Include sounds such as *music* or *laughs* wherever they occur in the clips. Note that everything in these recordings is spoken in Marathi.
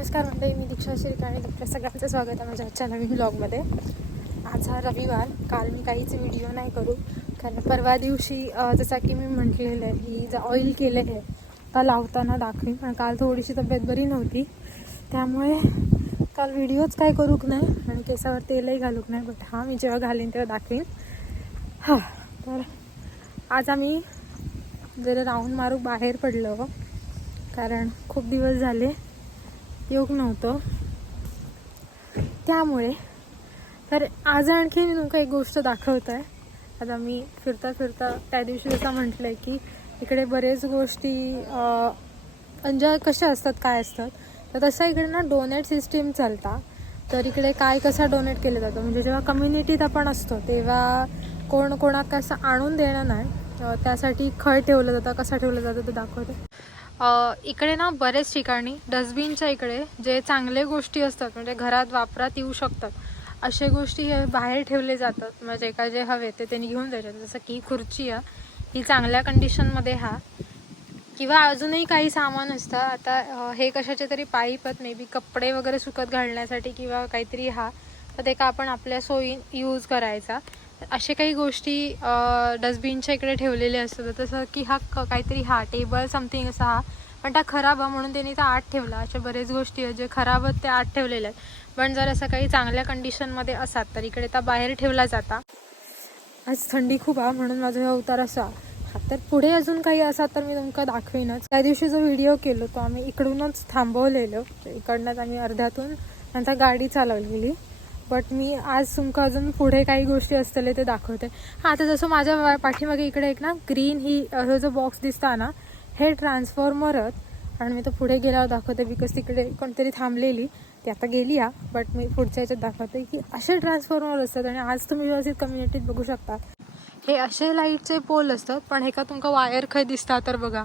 नमस्कार मंडळी. मी दीक्षा श्रीकाळे आपल्या सगळ्यांचं स्वागत आहे माझ्या आजच्या नवीन ब्लॉगमध्ये. आज हा रविवार. काल मी काहीच व्हिडिओ नाही करू. कारण परवा दिवशी जसा की मी म्हटलेलं आहे की जे ऑइल केलं आहे का लावताना दाखवीन. पण काल थोडीशी तब्येत बरी नव्हती. त्यामुळे काल व्हिडिओच काय करूक नाही आणि केसावर तेलही घालूक नाही. बट हां मी जेव्हा घालीन तेव्हा दाखवीन. हां तर आज आम्ही जरा राऊंड मारूक बाहेर पडलो हो. कारण खूप दिवस झाले. योग नव्हतं. त्यामुळे तर आज आणखी मी तुमका एक गोष्ट दाखवत आहे आता मी फिरता फिरता त्या दिवशी जसं म्हटलं आहे की इकडे बरेच गोष्टी म्हणजे कशा असतात काय असतात तर तसं इकडे ना डोनेट सिस्टीम चालता. तर इकडे काय कसं डोनेट केलं जातं म्हणजे जेव्हा कम्युनिटीत आपण असतो तेव्हा कोण कोणाक कसं आणून देणं नाही. त्यासाठी खळ ठेवलं जातं कसं ठेवलं जातं ते दाखवते. इकडे ना बरेच ठिकाणी डस्टबिनच्या इकडे जे चांगले गोष्टी असतात म्हणजे घरात वापरात येऊ शकतात. असे गोष्टी हे बाहेर ठेवले जातात. म्हणजे का जे हवे ते त्यांनी घेऊन जायचे. जसं की ही खुर्ची आहे ही चांगल्या कंडिशनमध्ये हा. किंवा अजूनही काही सामान असतं. आता हे कशाचे तरी पाईप आहेत. मे बी कपडे वगैरे सुकत घालण्यासाठी किंवा काहीतरी हा. तर ते का आपण आपल्या सोयी यूज करायचा. असे काही गोष्टी डस्टबिनच्या इकडे ठेवलेले असतात. तसं की हा क- काहीतरी हा टेबल समथिंग असा हा. पण त्या खराब आहे म्हणून त्यांनी त्या आत ठेवला. अशा बरेच गोष्टी आहेत जे खराब आहेत त्या आत ठेवलेल्या आहेत. पण जर असं काही चांगल्या कंडिशनमध्ये असतात तर इकडे त्या बाहेर ठेवला जाता. आज थंडी खूप आहे म्हणून माझा हा अवतार असा. तर पुढे अजून काही असा तर मी तुमका दाखवीनच. त्या दिवशी जो व्हिडिओ केलो तो आम्ही इकडूनच थांबवलेलो. इकडनंच आम्ही अर्ध्यातून नंतर गाडी चालवलेली. बट मी आज तुमका अजून पुढे काही गोष्टी असतले ते दाखवते. हां आता जसं माझ्या पाठीमागे इकडे एक ना ग्रीन ही अ, हे जो बॉक्स दिसता ना हे ट्रान्सफॉर्मरच आणि मी तो पुढे गेल्यावर दाखवते बिकॉज तिकडे कोणतरी थांबलेली. ती आता गेली हा बट मी पुढच्या याच्यात दाखवते की असे ट्रान्सफॉर्मर असतात आणि आज तुम्ही व्यवस्थित कम्युनिटीत बघू शकता. हे असे लाईटचे पोल असतात पण हे का तुमका वायर खंय दिसता तर बघा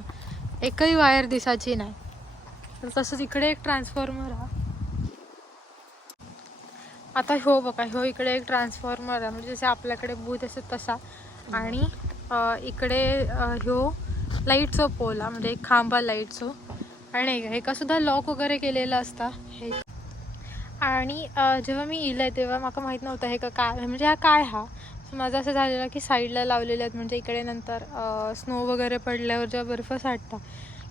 एकही वायर दिसायची नाही. तर तसंच इकडे एक ट्रान्सफॉर्मर हा. आता ह्यो बघा ह्यो इकडे एक ट्रान्सफॉर्मर आहे. म्हणजे जसे आपल्याकडे बूथ असतो तसा. आणि इकडे ह्यो लाईटचो पोल हा म्हणजे एक खांबा लाईटचो आणि हे का सुद्धा लॉक वगैरे केलेलं असता. हे. आणि जेव्हा मी इलं तेव्हा मला माहीत नव्हतं हे का काय म्हणजे हा काय हा? सो माझं असं झालेलं की साईडला लावलेले आहेत. म्हणजे इकडे नंतर स्नो वगैरे पडल्यावर जेव्हा बर्फ साठता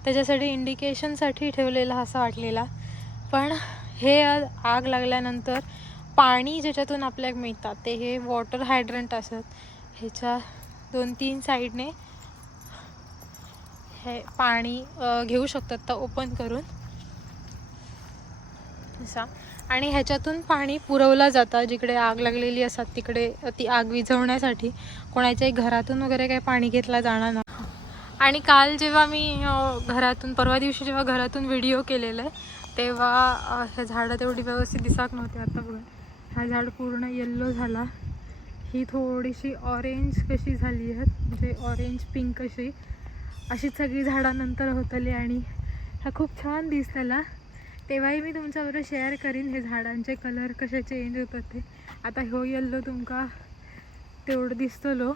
त्याच्यासाठी इंडिकेशनसाठी ठेवलेला असं वाटलेला. पण हे आग लागल्यानंतर पाणी ज्याच्यातून आपल्याला मिळतात ते हे वॉटर हायड्रंट असत ह्याच्या दोन तीन साईडने हे पाणी घेऊ शकतात तर ओपन करून. असा. आणि ह्याच्यातून पाणी पुरवलं जातं जिकडे आग लागलेली असतात तिकडे ती आग विझवण्यासाठी. कोणाच्याही घरातून वगैरे काही पाणी घेतला जाणार नाही. आणि काल जेव्हा मी घरातून परवा दिवशी जेव्हा घरातून व्हिडिओ केलेला आहे तेव्हा हे झाडं तेवढी व्यवस्थित दिसत नव्हती आता बघून. हा झाड पूर्ण येल्लो झाला. ही थोडीशी ऑरेंज कशी झाली आहे? म्हणजे ऑरेंज पिंक अशी. अशी सगळी झाडानंतर होतली आणि हा खूप छान दिसलेला. तेव्हाही मी तुमच्याबरोबर शेअर करीन हे झाडांचे कलर कसे चेंज होतात ते. आता ह्यो येल्लो तुमका तेवढं दिसतलो.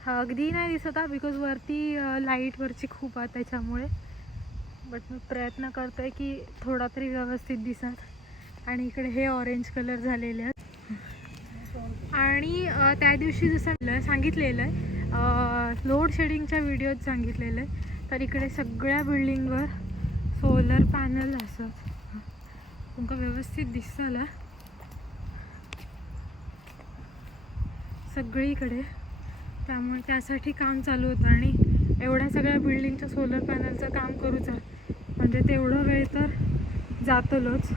हा अगदी नाही दिसत हा बिकॉज वरती लाईटवरची खूप आहे त्याच्यामुळे. बट मी प्रयत्न करतो आहे की थोडा तरी व्यवस्थित दिसत आणि इकडे हे ऑरेंज कलर झालेले आहेत. आणि त्या दिवशी जसं सांगितलेलं आहे लोड शेडिंगच्या व्हिडिओत सांगितलेलं आहे तर इकडे सगळ्या बिल्डिंगवर सोलर पॅनल असत तुमका व्यवस्थित दिसतला सगळीकडे. त्यामुळे त्यासाठी काम चालू होतं आणि एवढ्या सगळ्या बिल्डिंगच्या सोलर पॅनलचं काम करूच. म्हणजे तेवढं वेळ तर जातलोच.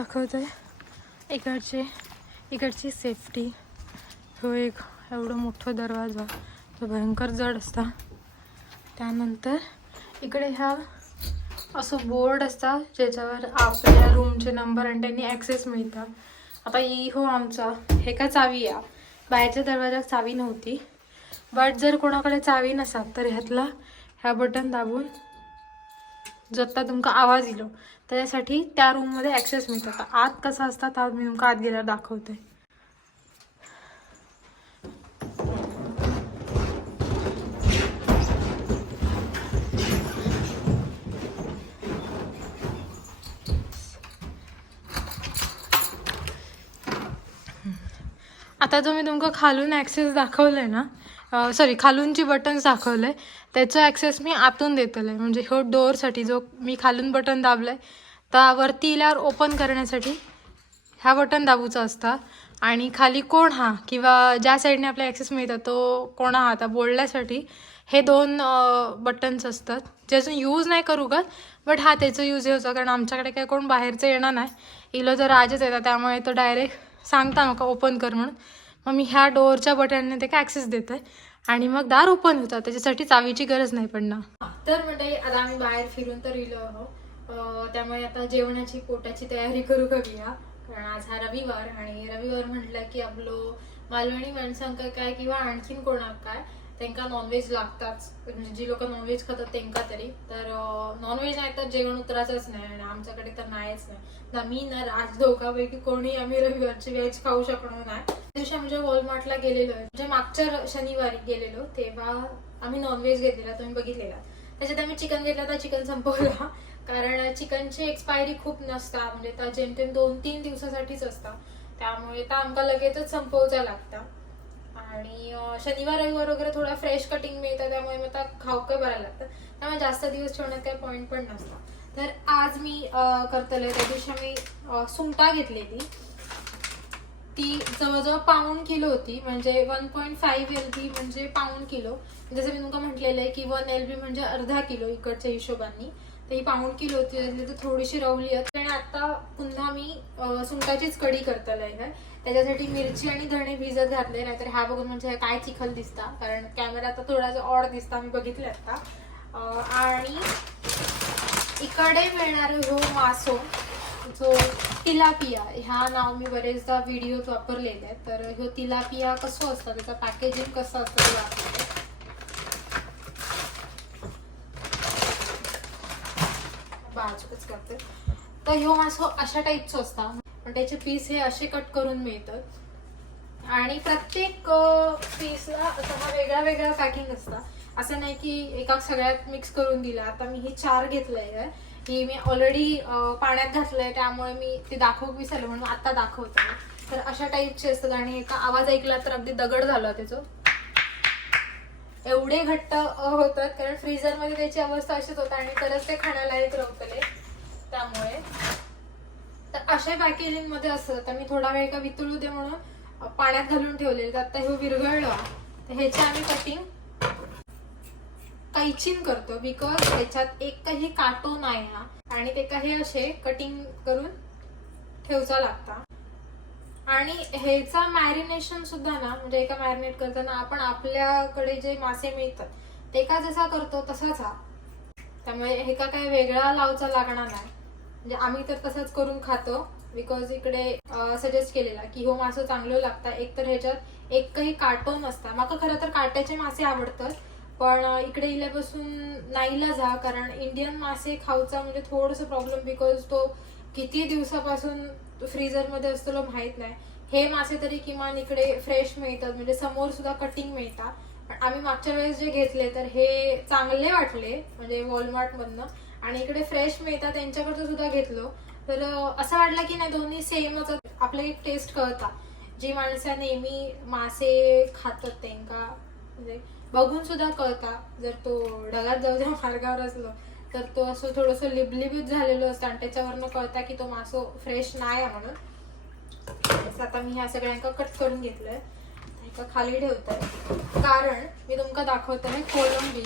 दाखवत आहे इकडचे इकडची सेफ्टी हो एक एवढं मोठं दरवाजा तो भयंकर जड असता. त्यानंतर इकडे ह्या असं बोर्ड असता ज्याच्यावर आपल्या रूमचे नंबर आणि त्यांनी ॲक्सेस मिळतं. आता ई हो आमचा हे का चावी या बाहेरच्या दरवाजात चावी नव्हती. बट जर कोणाकडे चावी नसाल तर ह्यातला ह्या बटन दाबून जत्ता तुमका आवाज इलो. त्याच्यासाठी त्या रूममध्ये ॲक्सेस मिळतो. आत कसा असतात आत मी तुमका आत गेल्यावर दाखवते. आता जो मी तुमका खालून ॲक्सेस दाखवलंय ना सॉरी खालूनची बटन्स दाखवलंय त्याचं ॲक्सेस मी आतून देतलंय. म्हणजे ह्यो डोअरसाठी जो मी खालून बटन दाबलंय तर वरती इल्यावर ओपन करण्यासाठी ह्या बटन दाबूचा असता. आणि खाली कोण हा किंवा ज्या साईडने आपला ॲक्सेस मिळतात तो कोण हा? आता बोलण्यासाठी हे दोन बटन्स असतात. जे अजून यूज नाही करू का बट हा त्याचं यूज हे होतं. कारण आमच्याकडे काय कोण बाहेरचं येणार नाही. इलो तर राजच येतात त्यामुळे तो डायरेक्ट सांगता नका ओपन कर म्हणून. मग मी ह्या डोअरच्या बटनने ते काय ॲक्सेस देते आणि मग दार ओपन होतं त्याच्यासाठी चावीची गरज नाही पडणार. तर म्हणजे आता आम्ही बाहेर फिरून तर इलो आहोत त्यामुळे आता जेवणाची पोटाची तयारी करू करूया. कारण आज हा रविवार आणि रविवार म्हटलं की आपलो मालवणी माणसांका काय किंवा आणखीन कोणाक काय त्यांका नॉनव्हेज लागताच. म्हणजे जी लोक नॉनव्हेज खातात त्यांका तरी. तर नॉनव्हेज नाही तर जेवण उतरायचंच नाही आणि आमच्याकडे तर नाहीच नाही. ना मी ना राज दोघांपैकी कोणी आम्ही रविवारची व्हेज खाऊ शकणार नाही. दिवशी आम्ही जेव्हा वॉलमार्टला गेलेलो म्हणजे मागच्या शनिवारी गेलेलो तेव्हा आम्ही नॉनव्हेज घेतलेला तुम्ही बघितलेला. त्याच्यात आम्ही चिकन घेतला तर चिकन संपवला. *laughs* कारण चिकनची एक्सपायरी खूप नसता म्हणजे त्या जेमतेम दोन तीन दिवसासाठीच असता. त्यामुळे त्या आमका लगेचच संपवचा लागता. आणि शनिवार रविवार वगैरे थोडा फ्रेश कटिंग मिळतं त्यामुळे मग आता खाऊ काय बरं लागतं. त्यामुळे जास्त दिवस ठेवण्यात काही पॉईंट पण नसता. तर आज मी करतले त्या दिवशी मी सुंगटा घेतलेली. ती जवळजवळ पाऊण किलो होती म्हणजे one point five L B म्हणजे पाऊण किलो. जसं मी तुमका म्हटलेलं आहे की वन एल बी म्हणजे अर्धा किलो इकडच्या हिशोबांनी. तर ही पाऊण किलो होती त्यातली तर थोडीशी रवली होती आणि आता पुन्हा मी सुंगटाचीच कढी करतलं आहे त्याच्यासाठी मिरची आणि धणे भिजत घातले नाहीतर ह्या बघून म्हणजे काय चिखल दिसता. कारण कॅमेरा आता थोडासा ऑड दिसता मी बघितले आता आणि इकडे मिळणार हो मासो जो तिलापिया ह्या नाव मी बरेचदा व्हिडिओत वापरलेले आहेत. तर ह्यो तिलापिया कसं असतं? त्याचं पॅकेजिंग कसं असतं ते दाखवते बाजूच करते. तर ह्यो मासो अशा टाईपचं असता. पण त्याचे पीस हे असे कट करून मिळतात. आणि प्रत्येक पीसला हा वेगळा वेगळा पॅकिंग असतं. असं नाही की एका सगळ्यात मिक्स करून दिला. आता मी हे चार घेतलंय. की मी ऑलरेडी पाण्यात घातलंय त्यामुळे मी ते दाखवू विसरले म्हणून आता दाखवते. तर अशा टाईपचे असतात आणि एका आवाज ऐकला तर अगदी दगड झाला त्याचं. एवढे घट्ट होतात कारण फ्रीजरमध्ये त्याची अवस्था अशीच होता आणि तरच ते खाण्यालायक रवतले. त्यामुळे तर अशा पॅकेजिंगमध्ये असतं. तर मी थोडा वेळ का वितळू दे म्हणून पाण्यात घालून ठेवलेले. तर आता हे विरघळलं. तर ह्याची आम्ही कटिंग कैचिन करतो बिकॉज त्याच्यात एक काही काटो नाही हा. आणि ते काही असे कटिंग करून ठेवचा लागता. आणि ह्याचा मॅरिनेशन सुद्धा ना म्हणजे एका मॅरिनेट करताना आपण आपल्याकडे जे मासे मिळतात ते का जसा करतो तसाच हा. त्यामुळे हे का काय वेगळा लावचा लागणार नाही. म्हणजे आम्ही तर तसंच करून खातो बिकॉज इकडे सजेस्ट केलेला की हो मासं चांगलं लागतं एक तर ह्याच्यात एक काही काटो नसता. माका खरं तर काट्याचे मासे आवडतात पण इकडे इल्यापासून नाहीला जा कारण इंडियन मासे खाऊचा म्हणजे थोडंसं प्रॉब्लेम बिकॉज तो किती दिवसापासून फ्रीजरमध्ये असतो माहीत नाही. हे मासे तरी किमान इकडे फ्रेश मिळतात म्हणजे समोर सुद्धा कटिंग मिळतात. पण आम्ही मागच्या वेळेस जे घेतले तर हे चांगले वाटले म्हणजे वॉलमार्ट मधनं. आणि इकडे फ्रेश मिळतात त्यांच्याकडचं सुद्धा घेतलो. तर असं वाटलं की नाही दोन्ही सेमच आपलं एक टेस्ट कळता. जी माणसं नेहमी मासे खातात त्यांका म्हणजे बघून सुद्धा कळता. जर तो ढगात जाऊ द्या मार्गावर असलो तर तो असं थोडंसं लिबलिबीत झालेलो असतं आणि त्याच्यावरनं कळता की तो मासो फ्रेश नाही आहे म्हणून. आता मी ह्या सगळ्यांका कट करून घेतलंय. एका खाली ठेवत आहे कारण मी तुमका दाखवत आहे कोलंबी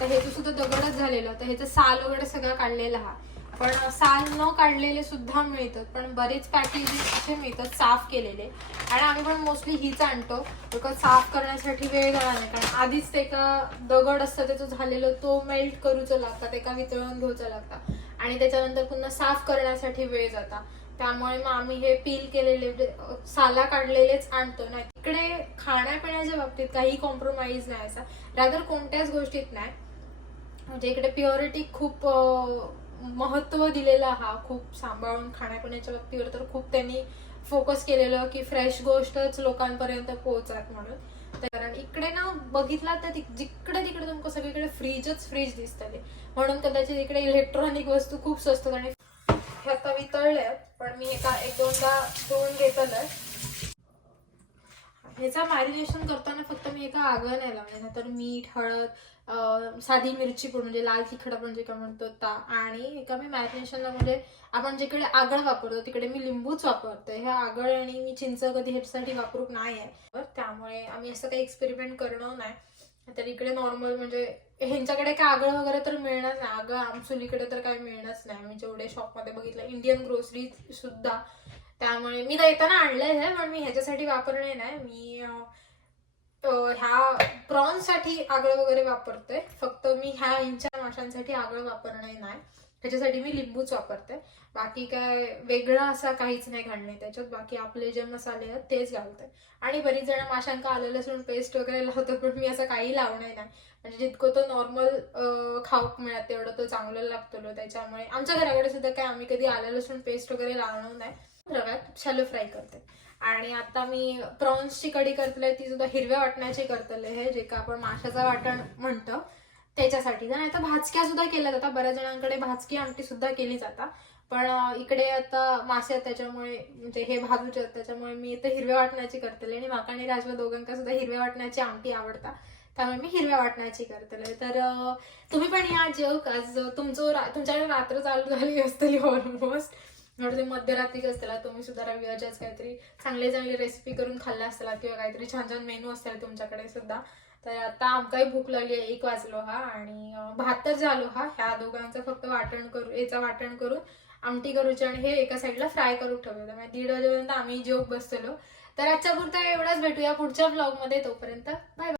तर ह्याचं सुद्धा दगडच झालेलं तर ह्याचं साल वगैरे सगळं काढलेलं हा पण साल न काढलेले सुद्धा मिळतात पण बरेच पॅकेजेस असे मिळतात साफ केलेले. आणि आम्ही पण मोस्टली हीच आणतो बिकॉज साफ करण्यासाठी वेळ झाला नाही. कारण आधीच ते का दगड असतं त्याचं झालेलं तो मेल्ट करूचं लागतात एका वितळून घेऊचं लागतात आणि त्याच्यानंतर पुन्हा साफ करण्यासाठी वेळ जाता. त्यामुळे मग आम्ही हे पील केलेले साला काढलेलेच आणतो. नाही इकडे खाण्यापिण्याच्या बाबतीत काही कॉम्प्रोमाइज नाही असा. रादर कोणत्याच गोष्टीत नाही. म्हणजे इकडे प्युअरिटी खूप महत्त्व दिलेला हा खूप सांभाळून खाण्यापिण्याच्या बाबतीवर तर खूप त्यांनी फोकस केलेलं की फ्रेश गोष्टच लोकांपर्यंत पोहोचतात म्हणून. तर कारण इकडे ना बघितला तर जिकडे तिकडे तुमका सगळीकडे फ्रीजच फ्रीज दिसतले म्हणून कदाचित इकडे इलेक्ट्रॉनिक वस्तू खूप स्वस्त आणि हे आता वितळले पण मी एका एक दोनदा धुवून घेतलंय. ह्याचा मॅरिनेशन करताना फक्त मी एका आगळं नाही लावले. तर मीठ हळद साधी मिरची पण म्हणजे लाल तिखट आपण जे का म्हणतो ता आणि एका मी मॅरिनेशनला म्हणजे आपण जिकडे आगळ वापरतो तिकडे मी लिंबूच वापरते. हे आगळ आणि मी चिंच कधी हेपसाठी वापरू नाही आहे त्यामुळे आम्ही असं काही एक्सपेरिमेंट करणार नाही. तर इकडे नॉर्मल म्हणजे ह्यांच्याकडे काय आगळ वगैरे तर मिळणार नाही. आगळ आमचुलीकडे तर काही मिळणार नाही. मी जेवढे शॉपमध्ये बघितलं इंडियन ग्रोसरी सुद्धा त्यामुळे मी तर येताना आणलंय हे पण मी ह्याच्यासाठी वापरणे नाही. मी ह्या प्रॉन्ससाठी आगळं वगैरे वापरते. फक्त मी ह्या इंच्या माशांसाठी आगळं वापरणे नाही. त्याच्यासाठी मी लिंबूच वापरते. बाकी काय वेगळं असा काहीच नाही घालणे त्याच्यात. बाकी आपले जे मसाले आहेत तेच घालते. आणि बरीच जण माशांका आलं लसूण पेस्ट वगैरे लावतो पण मी असं काही लावणे नाही. म्हणजे जितकं तो नॉर्मल खाऊक मिळत तेवढं तो चांगलं लागतो त्याच्यामुळे आमच्या घराकडे सुद्धा काय आम्ही कधी आलं लसूण पेस्ट वगैरे लावणार नाही. रव्यात शॅलो फ्राय करते. आणि आता मी प्रॉन्सची कढी करतले ती सुद्धा हिरव्या वाटण्याची करतले हे जे का आपण माशाचं वाटण म्हणतो त्याच्यासाठी. आणि आता भाजक्या सुद्धा केल्या जातात बऱ्याच जणांकडे भाजकी आमटी सुद्धा केली जातात पण इकडे आता मासे आहेत त्याच्यामुळे म्हणजे हे भाजूचे आहेत त्याच्यामुळे मी इथं हिरव्या वाटण्याची करतले आणि माका आणि राजवा दोघांका सुद्धा हिरव्या वाटण्याची आमटी आवडतात त्यामुळे मी हिरव्या वाटण्याची करतले तर तुम्ही पण या जेव आज तुमचं तुमच्याकडे रात्र चालू झाली असतली ऑलमोस्ट *laughs* म्हणजे मध्यरात्री असताना तुम्ही सुद्धा रविवारच्याच काहीतरी चांगले चांगले रेसिपी करून खाल्ला असताना किंवा काहीतरी छान छान मेनू असतात तुमच्याकडे सुद्धा. तर आता आमकाही भूक लागली आहे एक वाजलो हा. आणि भात तर झालो हा. ह्या दोघांचं फक्त वाटण करू याचं वाटण करून आमटी करूची आणि हे एका साईडला फ्राय करून ठेवलं त्यामुळे दीड वाजेपर्यंत आम्ही जेव बसलेलो. तर आजच्या पुरता एवढाच. भेटूया पुढच्या ब्लॉगमध्ये तोपर्यंत बाय